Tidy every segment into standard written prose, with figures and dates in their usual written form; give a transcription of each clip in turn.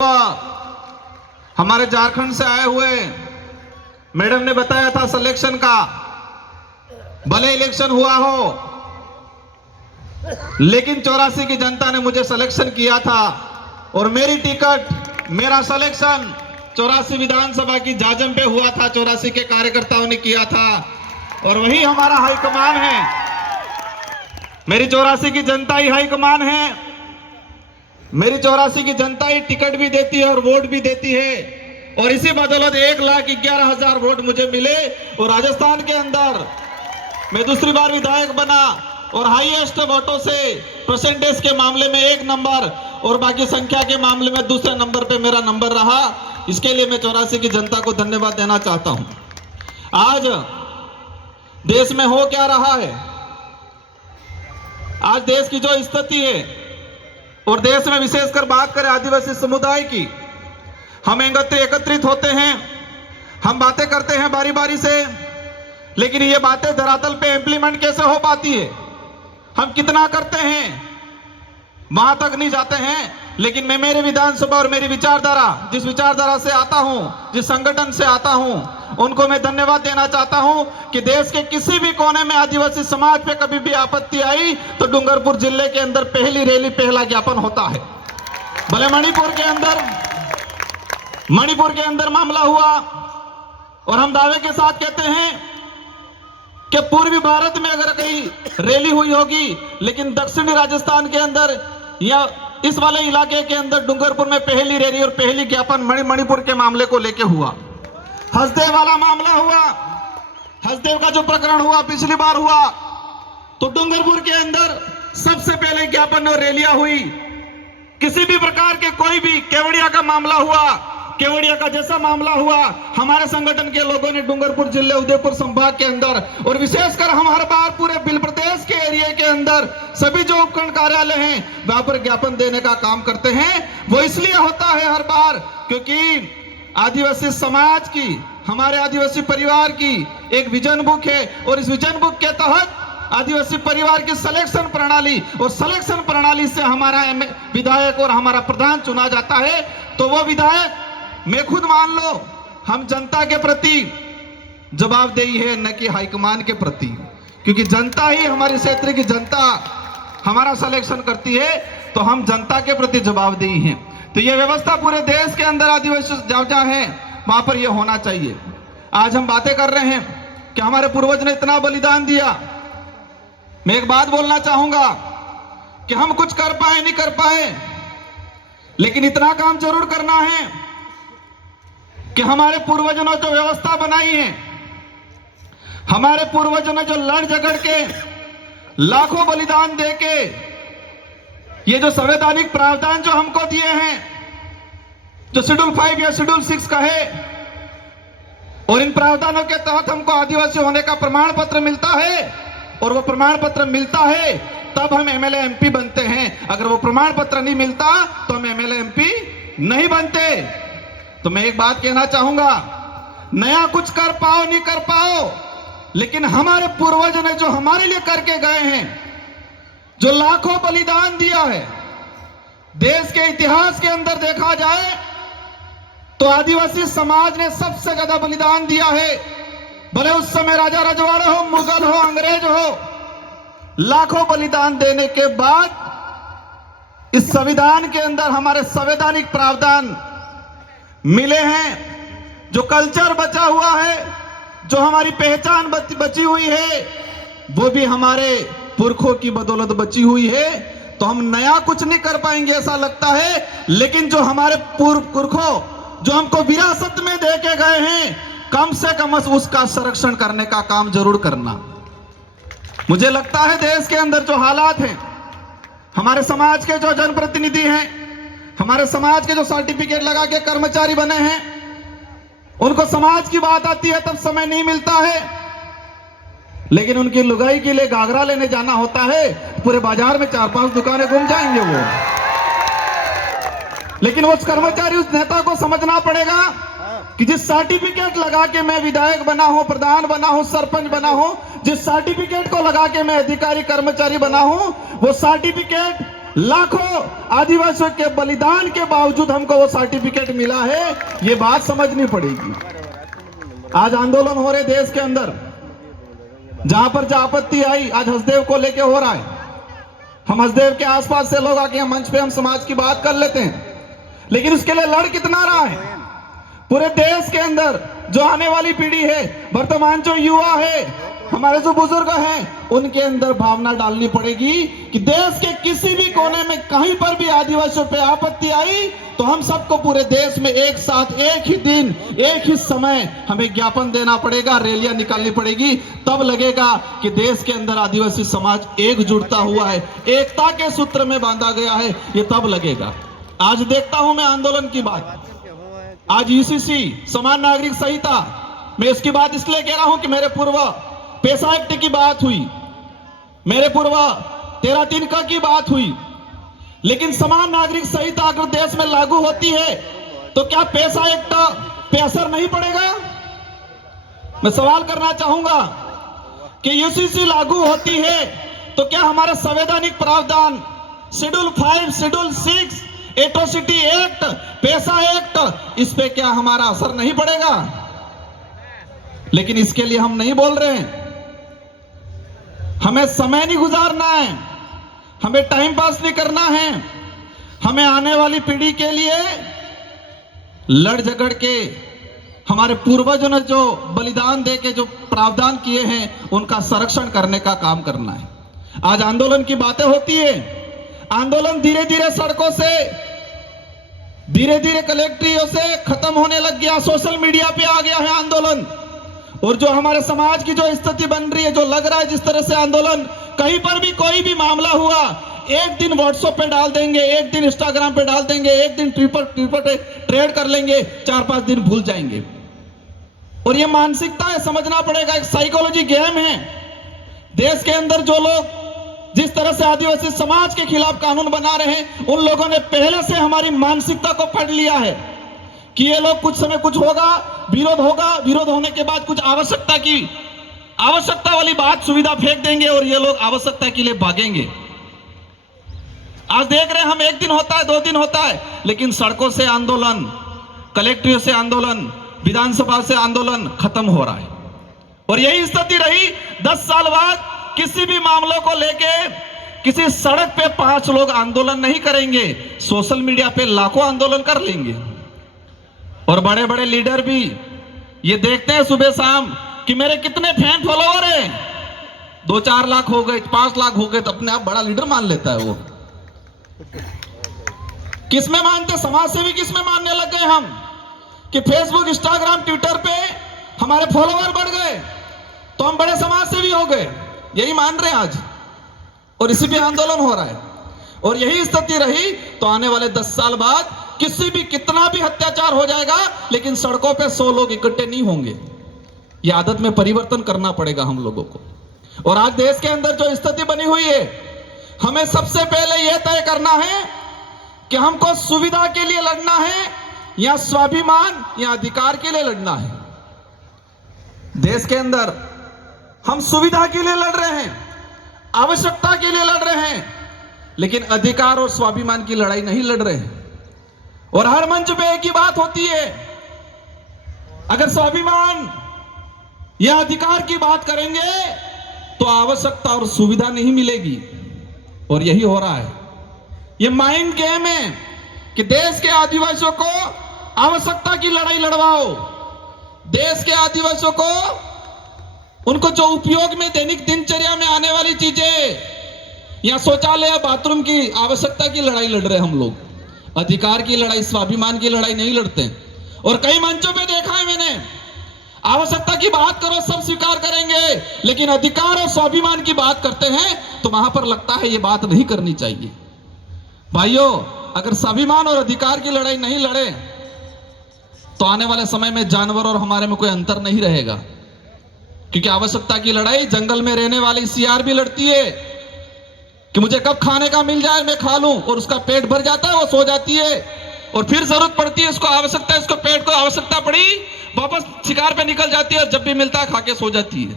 हमारे झारखंड से आए हुए मैडम ने बताया था सिलेक्शन का, भले इलेक्शन हुआ हो लेकिन 84 की जनता ने मुझे सिलेक्शन किया था और मेरी टिकट, मेरा सिलेक्शन 84 विधानसभा की जाजम पे हुआ था। 84 के कार्यकर्ताओं ने किया था और वही हमारा हाईकमान है। मेरी 84 की जनता ही हाईकमान है। मेरी 84 की जनता ही टिकट भी देती है और वोट भी देती है और इसी बदौलत 1,11,000 वोट मुझे मिले और राजस्थान के अंदर मैं दूसरी बार विधायक बना और हाईएस्ट वोटों से परसेंटेज के मामले में 1 नंबर और बाकी संख्या के मामले में दूसरे नंबर पे मेरा नंबर रहा। इसके लिए मैं 84 की जनता को धन्यवाद देना चाहता हूं। आज देश में हो क्या रहा है, आज देश की जो स्थिति है और देश में विशेषकर बात करें आदिवासी समुदाय की, हम एकत्रित होते हैं, हम बातें करते हैं बारी बारी से, लेकिन ये बातें धरातल पे इंप्लीमेंट कैसे हो पाती है, हम कितना करते हैं वहां तक नहीं जाते हैं। लेकिन मैं मेरे विधानसभा और मेरी विचारधारा, जिस विचारधारा से आता हूं, जिस संगठन से आता हूं, उनको मैं धन्यवाद देना चाहता हूं कि देश के किसी भी कोने में आदिवासी समाज पे कभी भी आपत्ति आई तो डूंगरपुर जिले के अंदर पहली रैली, पहला ज्ञापन होता है। भले मणिपुर के अंदर मामला हुआ और हम दावे के साथ कहते हैं कि पूर्वी भारत में अगर कहीं रैली हुई होगी, लेकिन दक्षिणी राजस्थान के अंदर या इस वाले इलाके के अंदर डूंगरपुर में पहली रैली और पहली ज्ञापन मणिपुर के मामले को लेकर हुआ। हसदेव वाला मामला हुआ, हसदेव का जो प्रकरण हुआ पिछली बार हुआ तो डूंगरपुर के अंदर सबसे पहले ज्ञापन और रैलियां हुई। किसी भी प्रकार के कोई भी केवड़िया का मामला हुआ, केवड़िया का जैसा मामला हुआ, हमारे संगठन के लोगों ने डूंगरपुर जिले, उदयपुर संभाग के अंदर और विशेषकर हम हर बार पूरे बिल प्रदेश के एरिया के अंदर सभी जो उपखंड कार्यालय हैं वहां पर ज्ञापन देने का काम करते हैं। वो इसलिए होता है हर बार क्योंकि आदिवासी समाज की, हमारे आदिवासी परिवार की एक विजन बुक है और इस विजन बुक के तहत आदिवासी परिवार की सिलेक्शन प्रणाली और सिलेक्शन प्रणाली से हमारा विधायक और हमारा प्रधान चुना जाता है। तो वो विधायक मैं खुद मान लो, हम जनता के प्रति जवाबदेही है, न कि हाईकमान के प्रति, क्योंकि जनता ही, हमारे क्षेत्र की जनता हमारा सिलेक्शन करती है, तो हम जनता के प्रति जवाबदेही हैं। तो ये व्यवस्था पूरे देश के अंदर आदिवासी जहाँ है वहां पर यह होना चाहिए। आज हम बातें कर रहे हैं कि हमारे पूर्वज ने इतना बलिदान दिया। मैं एक बात बोलना चाहूंगा कि हम कुछ कर पाए नहीं कर पाए, लेकिन इतना काम जरूर करना है कि हमारे पूर्वजों ने जो व्यवस्था बनाई है, हमारे पूर्वजों ने जो लड़ झगड़ के लाखों बलिदान देके ये जो संवैधानिक प्रावधान जो हमको दिए हैं, जो शेड्यूल 5 या शेड्यूल 6 का है, और इन प्रावधानों के तहत हमको आदिवासी होने का प्रमाण पत्र मिलता है और वो प्रमाण पत्र मिलता है तब हम एमएलए एमपी बनते हैं। अगर वो प्रमाण पत्र नहीं मिलता तो हम एमएलए एमपी नहीं बनते। तो मैं एक बात कहना चाहूंगा, नया कुछ कर पाओ नहीं कर पाओ, लेकिन हमारे पूर्वजों ने जो हमारे लिए करके गए हैं, जो लाखों बलिदान दिया है, देश के इतिहास के अंदर देखा जाए तो आदिवासी समाज ने सबसे ज्यादा बलिदान दिया है। भले उस समय राजा रजवाड़े हो, मुगल हो, अंग्रेज हो, लाखों बलिदान देने के बाद इस संविधान के अंदर हमारे संवैधानिक प्रावधान मिले हैं। जो कल्चर बचा हुआ है, जो हमारी पहचान बची हुई है, वो भी हमारे पुरखों की बदौलत बची हुई है। तो हम नया कुछ नहीं कर पाएंगे ऐसा लगता है, लेकिन जो हमारे पुरखों जो हमको विरासत में दे के गए हैं, कम से कम उसका संरक्षण करने का काम जरूर करना। मुझे लगता है देश के अंदर जो हालात हैं, हमारे समाज के जो जनप्रतिनिधि हैं, हमारे समाज के जो सर्टिफिकेट लगा के कर्मचारी बने हैं, उनको समाज की बात आती है तब समय नहीं मिलता है, लेकिन उनकी लुगाई के लिए घाघरा लेने जाना होता है, पूरे बाजार में 4-5 दुकानें घूम जाएंगे वो। लेकिन उस कर्मचारी, उस नेता को समझना पड़ेगा कि जिस सर्टिफिकेट लगा के मैं विधायक बना हूं, प्रधान बना हूं, सरपंच बना हूं, जिस सर्टिफिकेट को लगा के मैं अधिकारी कर्मचारी बना हूं, वो सर्टिफिकेट लाखों आदिवासियों के बलिदान के बावजूद हमको वो सर्टिफिकेट मिला है, ये बात समझनी पड़ेगी। आज आंदोलन हो रहे देश के अंदर, जहां पर जहां आपत्ति आई, आज हसदेव को लेके हो रहा है। हम हसदेव के आसपास से लोग आके मंच पे हम समाज की बात कर लेते हैं, लेकिन उसके लिए लड़ कितना रहा है पूरे देश के अंदर। जो आने वाली पीढ़ी है, वर्तमान जो युवा है, हमारे जो बुजुर्ग हैं, उनके अंदर भावना डालनी पड़ेगी कि देश के किसी भी कोने में कहीं पर भी आदिवासियों पे आपत्ति आई तो हम सबको पूरे देश में एक साथ, एक ही दिन, एक ही समय हमें ज्ञापन देना पड़ेगा, रैलियां निकालनी पड़ेगी। तब लगेगा कि देश के अंदर आदिवासी समाज एकजुटता हुआ है, एकता के सूत्र में बांधा गया है, ये तब लगेगा। आज देखता हूं मैं आंदोलन की बात, आज यूसीसी समान नागरिक संहिता, मैं इसकी बात इसलिए कह रहा हूं कि मेरे पूर्व पेशा एक्ट की बात हुई, मेरे पूर्व 13(3) की बात हुई, लेकिन समान नागरिक संहिता अगर देश में लागू होती है तो क्या पेशा एक्ट पे असर नहीं पड़ेगा? मैं सवाल करना चाहूंगा कि यूसीसी लागू होती है तो क्या हमारा संवैधानिक प्रावधान शेड्यूल 5, शेड्यूल 6, एट्रोसिटी एक्ट, पेशा एक्ट, इस पे क्या हमारा असर नहीं पड़ेगा? लेकिन इसके लिए हम नहीं बोल रहे हैं। हमें समय नहीं गुजारना है, हमें टाइम पास नहीं करना है, हमें आने वाली पीढ़ी के लिए लड़ झगड़ के, हमारे पूर्वजों ने जो बलिदान दे के जो प्रावधान किए हैं उनका संरक्षण करने का काम करना है। आज आंदोलन की बातें होती है, आंदोलन धीरे धीरे सड़कों से, धीरे धीरे कलेक्ट्रियों से खत्म होने लग गया, सोशल मीडिया पे आ गया है आंदोलन। और जो हमारे समाज की जो स्थिति बन रही है, जो लग रहा है जिस तरह से आंदोलन, कहीं पर भी कोई भी मामला हुआ, एक दिन व्हाट्सएप पे डाल देंगे, एक दिन इंस्टाग्राम पे डाल देंगे, एक दिन ट्विटर ट्रेड कर लेंगे, 4-5 दिन भूल जाएंगे। और ये मानसिकता है, समझना पड़ेगा, एक साइकोलॉजी गेम है। देश के अंदर जो लोग जिस तरह से आदिवासी समाज के खिलाफ कानून बना रहे हैं, उन लोगों ने पहले से हमारी मानसिकता को पढ़ लिया है कि ये लोग कुछ समय कुछ होगा, विरोध होगा, विरोध होने के बाद कुछ आवश्यकता वाली बात, सुविधा फेंक देंगे और ये लोग आवश्यकता के लिए भागेंगे। आज देख रहे हैं हम, एक दिन होता है, 2 दिन होता है, लेकिन सड़कों से आंदोलन, कलेक्ट्रेट से आंदोलन, विधानसभा से आंदोलन खत्म हो रहा है। और यही स्थिति रही 10 साल बाद। किसी भी मामलों को लेके किसी सड़क पे 5 लोग आंदोलन नहीं करेंगे, सोशल मीडिया पे लाखों आंदोलन कर लेंगे। और बड़े बड़े लीडर भी ये देखते हैं सुबह शाम कि मेरे कितने फैन फॉलोवर हैं, 2-4 लाख हो गए, 5 लाख हो गए, तो अपने आप बड़ा लीडर मान लेता है वो। किसमें मानते? समाज सेवी किसमें मानने लग गए हम कि फेसबुक, इंस्टाग्राम, ट्विटर पे हमारे फॉलोवर बढ़ गए तो हम बड़े समाज सेवी हो गए, यही मान रहे हैं आज। और इसी पे आंदोलन हो रहा है। और यही स्थिति रही तो आने वाले 10 साल बाद किसी भी, कितना भी अत्याचार हो जाएगा, लेकिन सड़कों पे 100 लोग इकट्ठे नहीं होंगे। ये आदत में परिवर्तन करना पड़ेगा हम लोगों को। और आज देश के अंदर जो स्थिति बनी हुई है, हमें सबसे पहले यह तय करना है कि हमको सुविधा के लिए लड़ना है या स्वाभिमान या अधिकार के लिए लड़ना है। देश के अंदर हम सुविधा के लिए लड़ रहे हैं, आवश्यकता के लिए लड़ रहे हैं, लेकिन अधिकार और स्वाभिमान की लड़ाई नहीं लड़ रहे हैं। और हर मंच पे एक ही बात होती है, अगर स्वाभिमान या अधिकार की बात करेंगे तो आवश्यकता और सुविधा नहीं मिलेगी। और यही हो रहा है, ये माइंड गेम है कि देश के आदिवासियों को आवश्यकता की लड़ाई लड़वाओ, देश के आदिवासियों को उनको जो उपयोग में दैनिक दिनचर्या में आने वाली चीजें या शौचालय या बाथरूम की आवश्यकता की लड़ाई लड़ रहे हम लोग, अधिकार की लड़ाई, स्वाभिमान की लड़ाई नहीं लड़ते। और कई मंचों पे देखा है मैंने, आवश्यकता की बात करो सब स्वीकार करेंगे, लेकिन अधिकार और स्वाभिमान की बात करते हैं तो वहां पर लगता है ये बात नहीं करनी चाहिए। भाइयों, अगर स्वाभिमान और अधिकार की लड़ाई नहीं लड़े तो आने वाले समय में जानवर और हमारे में कोई अंतर नहीं रहेगा। क्योंकि आवश्यकता की लड़ाई जंगल में रहने वाली सियार भी लड़ती है कि मुझे कब खाने का मिल जाए मैं खा लूं, और उसका पेट भर जाता है, वो सो जाती है, और फिर जरूरत पड़ती है, उसको आवश्यकता है, उसको पेट को आवश्यकता पड़ी, वापस शिकार पे निकल जाती है और जब भी मिलता है खा के सो जाती है।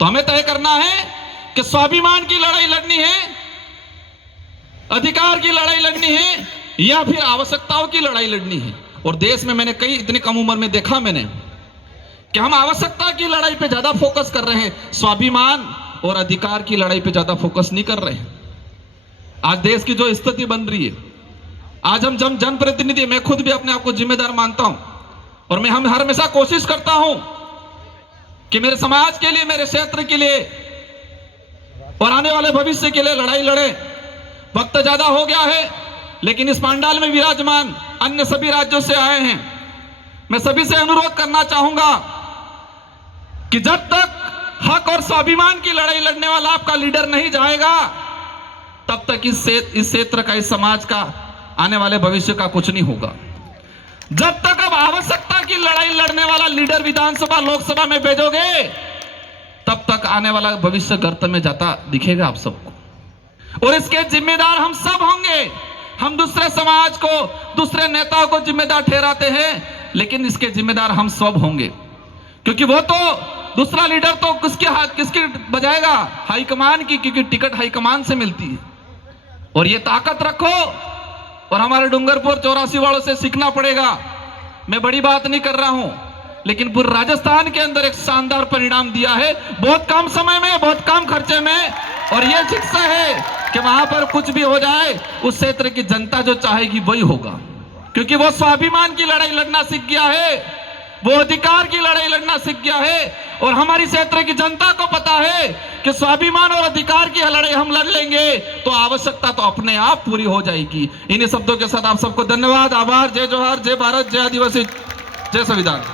तो हमें तय करना है कि स्वाभिमान की लड़ाई लड़नी है अधिकार की लड़ाई लड़नी है या फिर आवश्यकताओं की लड़ाई लड़नी है। और देश में मैंने कई इतनी कम उम्र में देखा मैंने कि हम आवश्यकता की लड़ाई पे ज्यादा फोकस कर रहे हैं, स्वाभिमान और अधिकार की लड़ाई पे ज्यादा फोकस नहीं कर रहे हैं। आज देश की जो स्थिति बन रही है, आज हम जनप्रतिनिधि, मैं खुद भी अपने आप को जिम्मेदार मानता हूं और मैं हम हमेशा कोशिश करता हूं कि मेरे समाज के लिए, मेरे क्षेत्र के लिए और आने वाले भविष्य के लिए लड़ाई लड़े। वक्त ज्यादा हो गया है, लेकिन इस पंडाल में विराजमान अन्य सभी राज्यों से आए हैं, मैं सभी से अनुरोध करना चाहूंगा कि जब तक हक और स्वाभिमान की लड़ाई लड़ने वाला आपका लीडर नहीं जाएगा, तब तक इस क्षेत्र का, इस समाज का, आने वाले भविष्य का कुछ नहीं होगा। जब तक अब आवश्यकता की लड़ाई लड़ने वाला लीडर विधानसभा, लोकसभा में भेजोगे, तब तक आने वाला भविष्य गर्त में जाता दिखेगा आप सबको। और इसके जिम्मेदार हम सब होंगे। हम दूसरे समाज को, दूसरे नेताओं को जिम्मेदार ठहराते हैं, लेकिन इसके जिम्मेदार हम सब होंगे, क्योंकि वो तो दूसरा लीडर तो किसकी बजाएगा? हाईकमान की, क्योंकि टिकट हाईकमान से मिलती है। और ये ताकत रखो और हमारे डूंगरपुर 84 वालों से सीखना पड़ेगा। मैं बड़ी बात नहीं कर रहा हूं, लेकिन पूरे राजस्थान के अंदर एक शानदार परिणाम दिया है, बहुत कम समय में, बहुत कम खर्चे में। और यह शिक्षा है कि वहां पर कुछ भी हो जाए, उस क्षेत्र की जनता जो चाहेगी वही होगा, क्योंकि वो स्वाभिमान की लड़ाई लड़ना सीख गया है, वो अधिकार की लड़ाई लड़ना सीख गया है। और हमारी क्षेत्र की जनता को पता है कि स्वाभिमान और अधिकार की लड़ाई हम लड़ लेंगे तो आवश्यकता तो अपने आप पूरी हो जाएगी। इन्हीं शब्दों के साथ आप सबको धन्यवाद, आभार। जय जोहार, जय भारत, जय आदिवासी, जय संविधान।